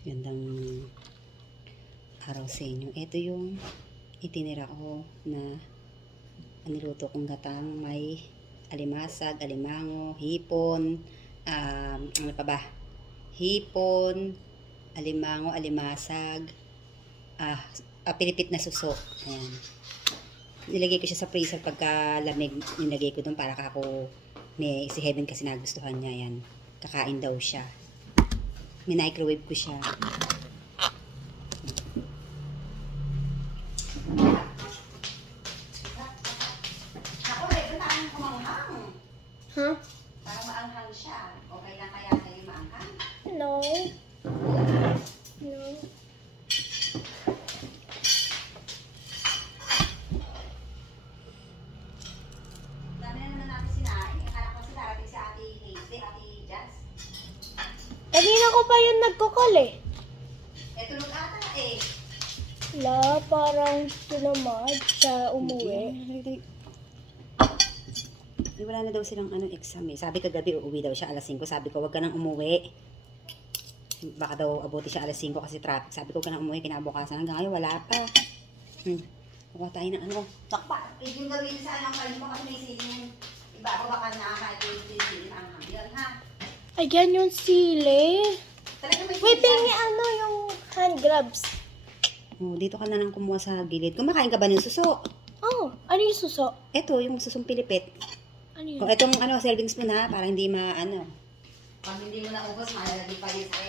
Gandang araw sa inyo. Ito yung itinira ko na niluto kong gatang. May alimasag, alimango, hipon, ano pa ba? Hipon, alimango, alimasag, pilipit na suso. Ayan. Nilagay ko siya sa freezer pagka lamig. Nilagay ko doon para ako si Heaven kasi nagustuhan niya. Yan. Kakain daw siya. Microwave ko siya. Ako, Heaven, parang kumanghang. Huh? Parang maanghang siya. Okay lang kaya kayo maanghang? No. No. Dami na naman natin sinain. Akala ko si darating si Ate Hazel, Ate Jazz. Kanina ko pa yun nagkukol eh. Tulog ata eh. La, parang tinamad sa umuwi. Wala na daw silang exam eh. Sabi kagabi uuwi daw siya alas 5. Sabi ko wag ka nang umuwi. Baka daw abuti siya alas 5 kasi traffic. Sabi ko ka nang umuwi kinabukasan. Hanggang ngayon wala pa. Kuha tayo ng ano. Sakpa! Yung gawin sa anong kayo mo kasi may siling. Iba ko baka nakakain yung siling ang hanggang ha. Ayan yung sili. Talaga may Wait, tingin ano yung hand grabs. Dito ka na lang kumuha sa gilid. Kumakain ka ba ng suso? Oh, ano yung suso? Ito, yung susong pilipit. Ano yun? Itong serving spoon ha, para hindi Pag hindi mo naubos, malalagay pa yun sa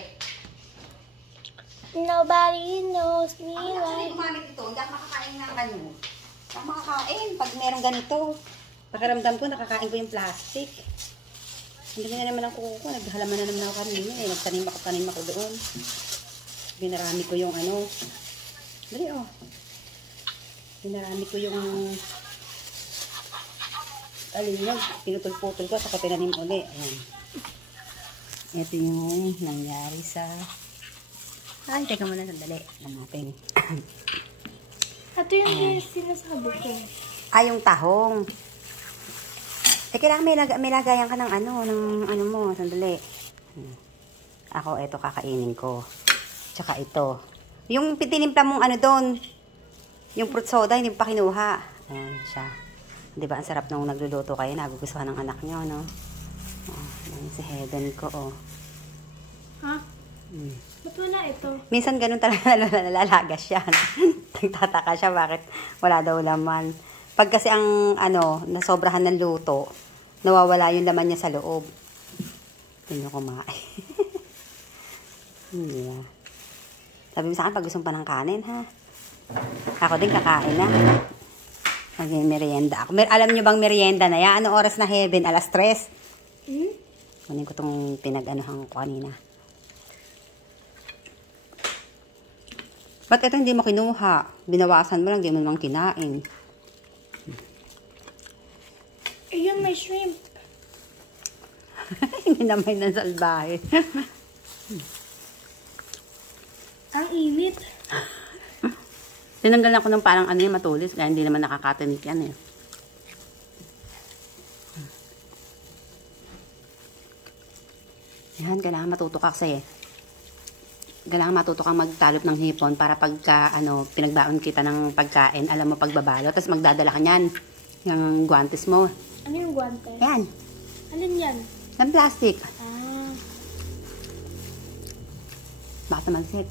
Nobody knows me Ako na kasi gumamit ito, hindi ako makakain ng ano. Hindi ako makakain pag merong ganito. Pakiramdam ko, nakakain ko yung plastic. Hindi na naman ang kuko ko. Naghalaman na naman ako kanina eh. Nagtanim ako doon. Binarami ko yung Dali oh. Binarami ko yung alinog. Pinutol-putol ko. Saka tinanim ulit. Ayan. Ito yung nangyari sa... Ay, teka muna sandali. Alam natin. Ito yung sinasabi ko. Yung tahong. Kailangan may lagayan ka ng ng mo. Sandali. Ako, ito kakainin ko. Tsaka ito. Yung tinimpla mong doon. Yung fruit soda, hindi pa kinuha. Ayan siya. Diba, ang sarap nung nagluluto kayo. Nagugustuhan ng anak nyo, no? Ayan si Heaven ko, oh. Ha? Ba't wala ito? Minsan ganun talaga nalalagas siya. Nagtataka siya bakit wala daw laman. Pag kasi ang nasobrahan ng luto, nawawala yung laman niya sa loob. Hindi nyo kumain. Yeah. Sabi mo sa akin, pag gusto pa ng kanin, ha? Ako din kakain na. Mag-merienda ako. Alam nyo bang merienda na yan? Anong oras na, Heaven? Alas 3? Kunin ko itong pinag-anuhan ko kanina. Ba't ito hindi mo kinuha? Binawasan mo lang, hindi mo naman kinain. Ayun, may shrimp. Hindi naman ng salbahe. Ang init. Tinanggalan ko ng parang yung matulis, kaya hindi naman nakakatinik yan eh. Yan, kailangan matuto ka kasi. Kailangan matuto kang magtalop ng hipon para pagka pinagbaon kita ng pagkain, alam mo pagbabalo, tapos magdadala ka niyan. Yung guantes mo. Ano yung guantes? Yan. Alin yan? Ng plastic. Baka magsik.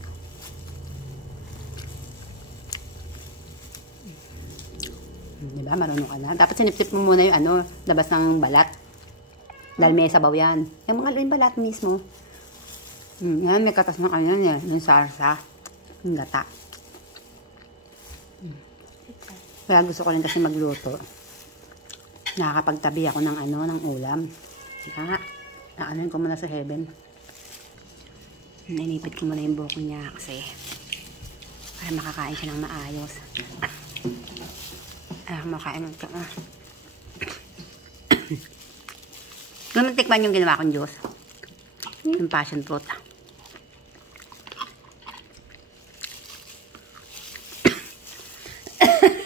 Diba? Marunong ka na. Dapat sinipsip mo muna yung labas ng balat. Dahil may sabaw yan. Yung mga balat mismo. Yan, may katas ng yung sarsa. Yung gata. Kaya gusto ko rin kasi magluto. Nakakapagtabi ako ng ng ulam. Kaya nga, naanin ko muna sa Heaven. Nainipit ko muna yung buko niya kasi para makakain siya ng maayos. Makain ito. Naman tikman yung ginawa kong juice. Yung passion fruit.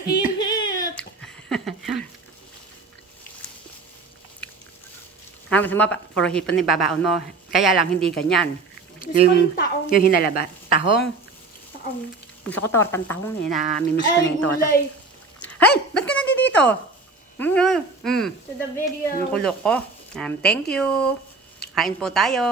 Inhit! Gusto mo, puro hipon ni babaon mo. Kaya lang, hindi ganyan. Gusto ko yung taong Tahong. Yung hinalaba. Tahong. Tahong. Gusto ko tortang tahong eh. Namimiss ko na Ay, yung torta. gulay. Hey! Ba't ka nandito? To the video. Yung kulok ko. Thank you. Kain po tayo.